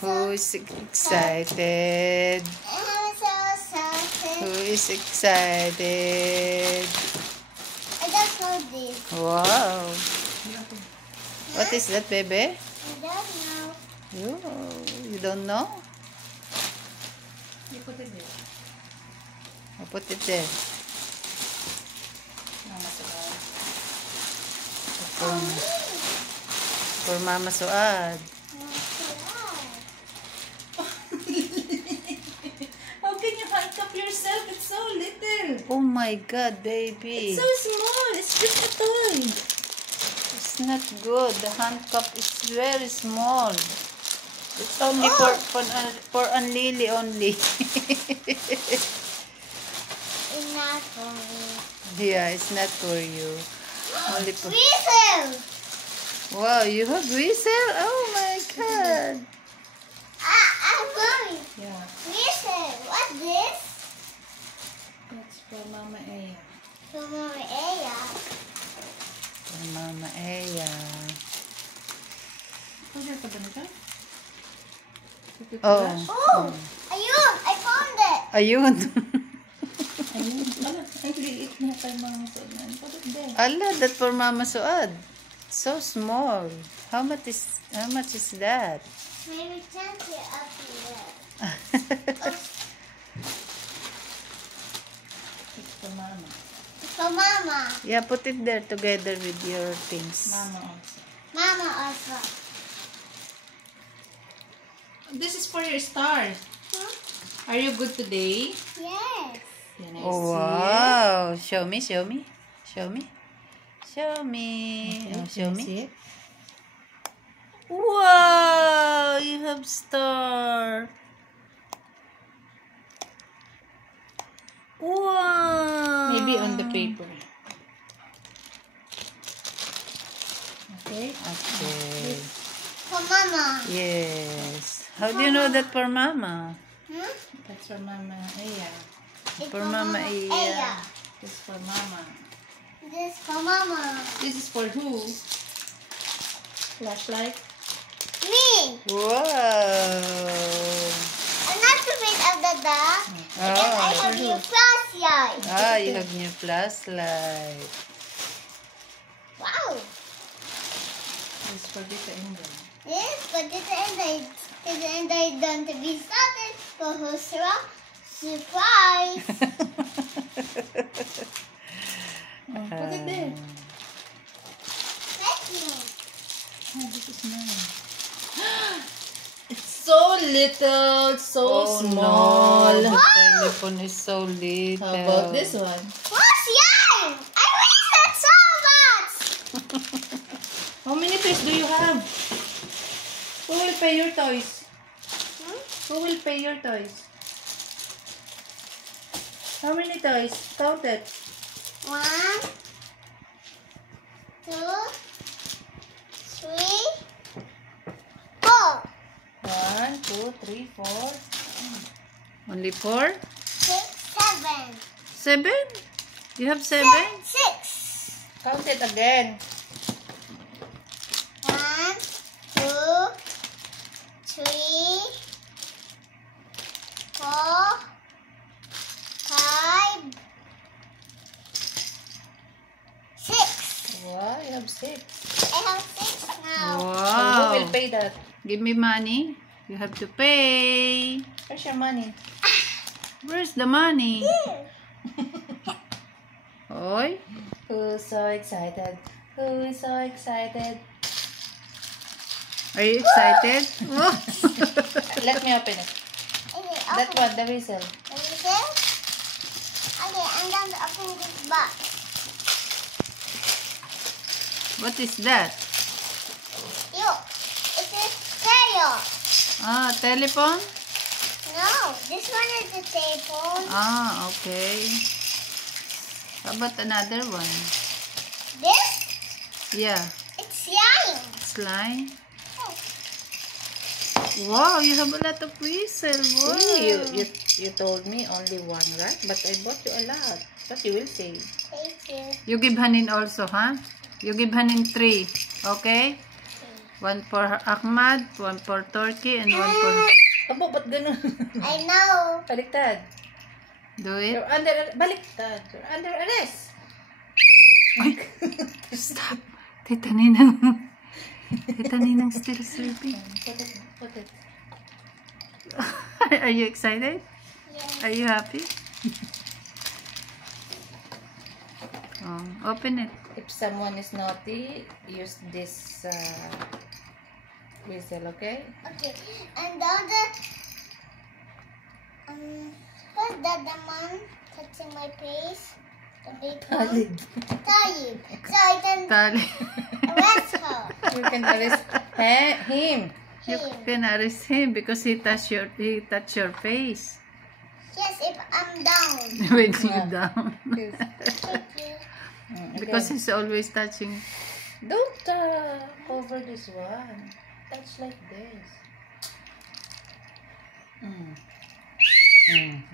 Who is excited? I'm so excited. Who is excited? I just know this. Wow. What is that, baby? I don't know. You don't know? You put it there. I'll put it there. Mama Suad. For Mama Suad. How can you handcuff yourself? It's so little. Oh my God, baby. It's so small. It's just a toy. It's not good. The handcuff is very small. It's only for Lily only. It's not for me. Yeah, it's not for you. Only for. Whistle! Wow, you have whistle? Oh my God. I'm going. Yeah. Whistle. What's this? That's for Mama Aya. For Mama Aya. For Mama Aya. Order ka ba nito? Oh. Oh! Ayun! I found it! Ayun. Ayun. Ala, ay liit na kay Mama Suad. Put it there. Ala, that for Mama Suad. So small. How much is that? Maybe chance it up here. It's for Mama. It's for Mama. Yeah, put it there together with your things. Mama also. Mama also. This is for your star. Huh? Are you good today? Yes. Can I Oh, see wow. Show me, show me. Show me. Show me. it? Oh, Okay, show can I me. see it? Wow, you have star. Wow. Maybe on the paper. Okay. Okay. For Mama. Yes. How do you know that for Mama? Hmm? That's for Mama Aya. It's For Mama Aya. This is for Mama. This for Mama. This is for who? Flashlight. Me. Wow. I'm not afraid of the dark. Because I Oh. have your flashlight. Ah, you have new flashlight. Wow. This is for Tita Inday. Yes, but and I don't be started for her surprise. Put it there. Let me. Oh, this is mine. It's so little, so small. No, the telephone is so little. How about this one? What's yarn? I wasted so much. How many toys do you have? Who will pay your toys? Who will pay your toys? How many toys? Count it. 1, 2, 3, 4, 1, 2, 3, 4. Only 4? 6, 7, 7? You have 7? 6. Count it again. 1, 2, 3, 4, 5, 6. Wow, you have 6. I have 6 now. So who Wow. will pay that? Give me money. You have to pay. Where's your money? Where's the money? Here. Oy. Who's so excited? Who is so excited? Are you excited? Let me open it. Okay, That open. one, the whistle. Let me see. Okay, I'm going to open this box. What is that? Yo, it is stereo. Ah, telephone? No, this one is the telephone. Ah, okay. How about another one? This, Yeah. it's slime. Slime. Wow, you have a lot of whistle. Wow. You told me only one, right? But I bought you a lot. What you will say? Thank you. You give Hanin also, huh? You give Hanin 3. Okay? One for Ahmad, one for Turkey, and one for... Abo, ba't ganun? I know. Baliktad. Do it. You're under... Baliktad. You're under arrest. Stop. Tita Ninang. Tita Ninang still sleeping. Put it. Are you excited? Yes. Are you happy? Open it. If someone is naughty, use this whistle, okay? Okay. And the other, what's that the man touching my face? The big one? Talib. Talib. So I can Tali. arrest her. You can arrest him. You can arrest him because he touched your face. Yes, if I'm down. When you down. Yes. Thank you. Because he's always touching. Don't cover this one. Touch like this.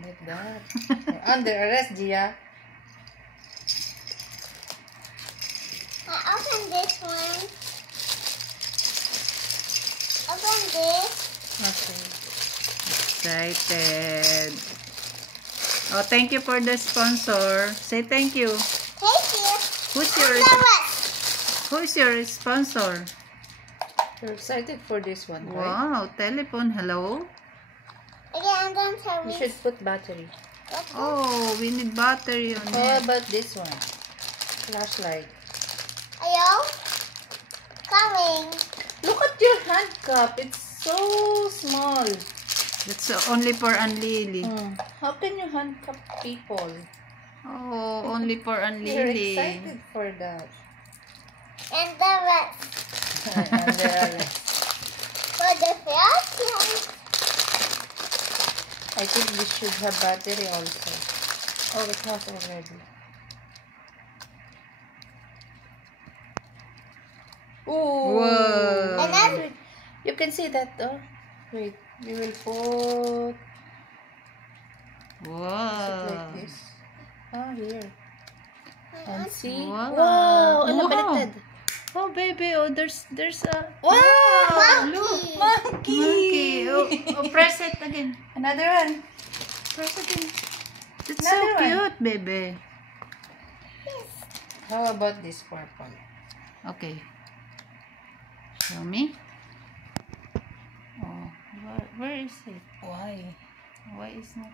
Like that. You're under arrest, Gia. I open this one. Open this. Okay. Excited. Oh, thank you for the sponsor. Say thank you. Thank you. Who's And your the rest. Who's your sponsor? You're excited for this one, right? Wow, telephone. Hello. Again, I'm going to You should put battery. Oh, we need battery on How it. about this one? Flashlight. Ayo. Coming. Look at your hand cup. It's so small. That's only for Anlili. How can you handcuff people? Oh, only for You're Anlili. excited for that. And the rest. Under arrest. For the first one. I think we should have battery also. Oh, it has already. Ooh. Whoa. And then You can see that, oh. Wait, we will put it Wow. like this. Oh, here. And see? Wow. Wow! Ano, Wow. baliktad? Oh, baby. Oh, there's a Wow! monkey. Monkey! monkey. Oh, press it again. Another one. Press it again. That's Another so one. cute, baby. How about this purple? Okay. Show me. Oh, where is it? Why? Why is not?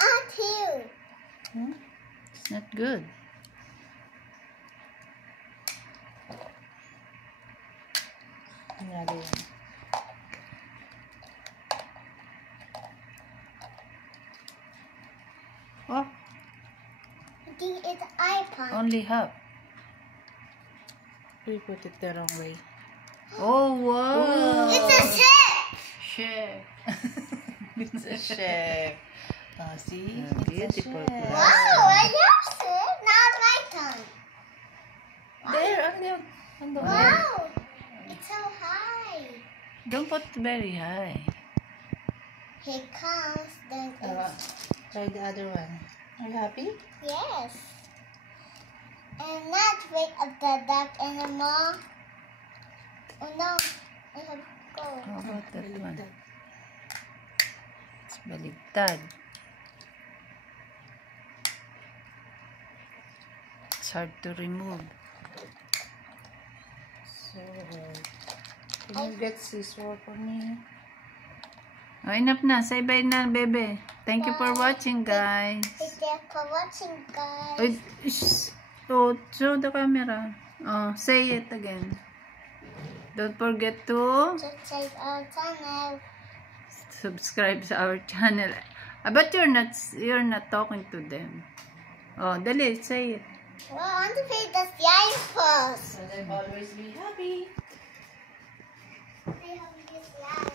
Aunt here. It's not good. Another one. Oh, I think it's iPad. only half. We put it the wrong way. Oh, wow. It's a ship. Chef. It's a chef. See? It's a Beautiful chef. glass. Wow, I love it. Now it's my turn. There, on the Wow. It's so high. Don't put very high. Here comes the Try the other one. Are you happy? yes. And not wait at the duck anymore. Oh no, I have to go. How about that one? It's baligtad. It's hard to remove. So, can you get scissors for me? Oh, enough na. Say bye na, bebe. Thank you for watching, guys. Thank you for watching, guys. Oh, oh, show the camera. Oh, say it again. Don't forget to Subscribe our channel. subscribe to our channel. But you're not talking to them. Oh, dali, say it. Well, I want to play the slime first. So then always be happy. I have this slime.